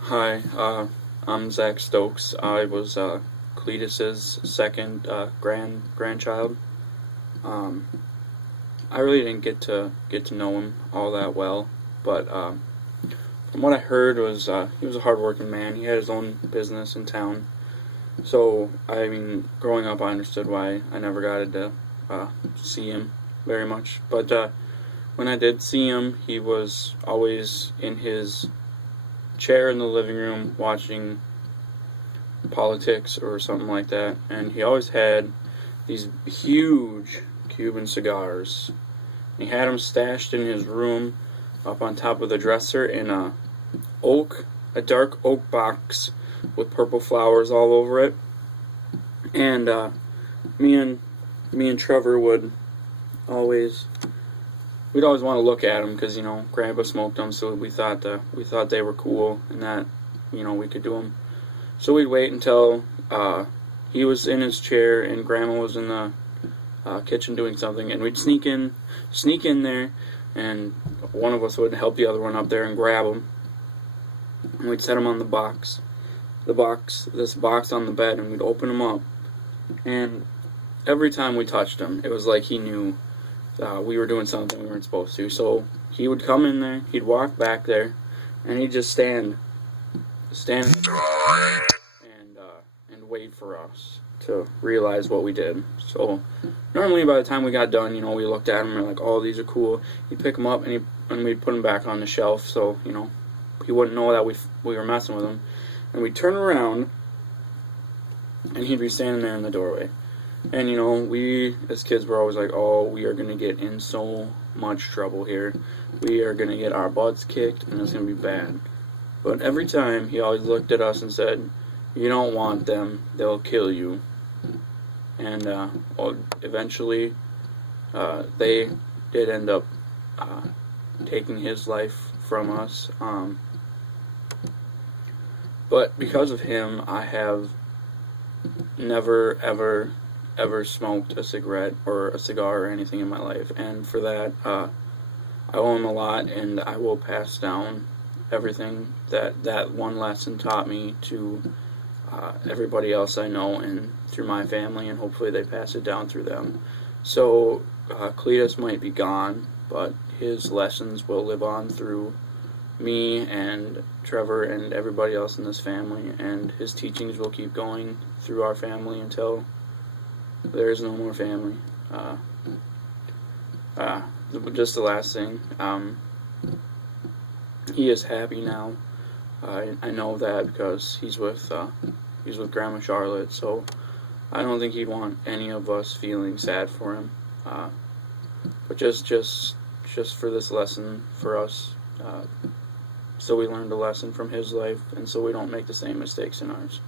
Hi, I'm Zak Stokes. I was Cletus's second grandchild. Um, I really didn't get to know him all that well, but from what I heard was he was a hardworking man. He had his own business in town. So I mean, growing up, I understood why I never got to see him very much. But when I did see him, he was always in his chair in the living room watching politics or something like that, and he always had these huge Cuban cigars. He had them stashed in his room up on top of the dresser in a dark oak box with purple flowers all over it. And me and me and Trevor always we'd always want to look at them because Grandpa smoked them, so we thought they were cool and that we could do them. So we'd wait until he was in his chair and Grandma was in the kitchen doing something, and we'd sneak in there, and one of us would help the other one up there and grab them, and we'd set them on this box on the bed, and we'd open them up, and every time we touched him, it was like he knew we were doing something we weren't supposed to. So he would come in there, he'd walk back there, and he'd just stand and wait for us to realize what we did. So normally by the time we got done, we looked at them and we're like, oh, these are cool. He'd pick them up and we'd put them back on the shelf, so he wouldn't know that we were messing with him. And we'd turn around and he'd be standing there in the doorway. And we as kids were always like, oh, we are going to get in so much trouble here. We are going to get our butts kicked and it's going to be bad. But every time he always looked at us and said, you don't want them, they'll kill you. And eventually they did end up taking his life from us. But because of him, I have never, ever smoked a cigarette or a cigar or anything in my life, and for that I owe him a lot, and I will pass down everything that one lesson taught me to everybody else I know and through my family, and hopefully they pass it down through them. So Cletus might be gone, but his lessons will live on through me and Trevor and everybody else in this family, and his teachings will keep going through our family until there is no more family. Just the last thing, he is happy now. I know that because he's with Grandma Charlotte, so I don't think he'd want any of us feeling sad for him. But just for this lesson for us, so we learned a lesson from his life, and so we don't make the same mistakes in ours.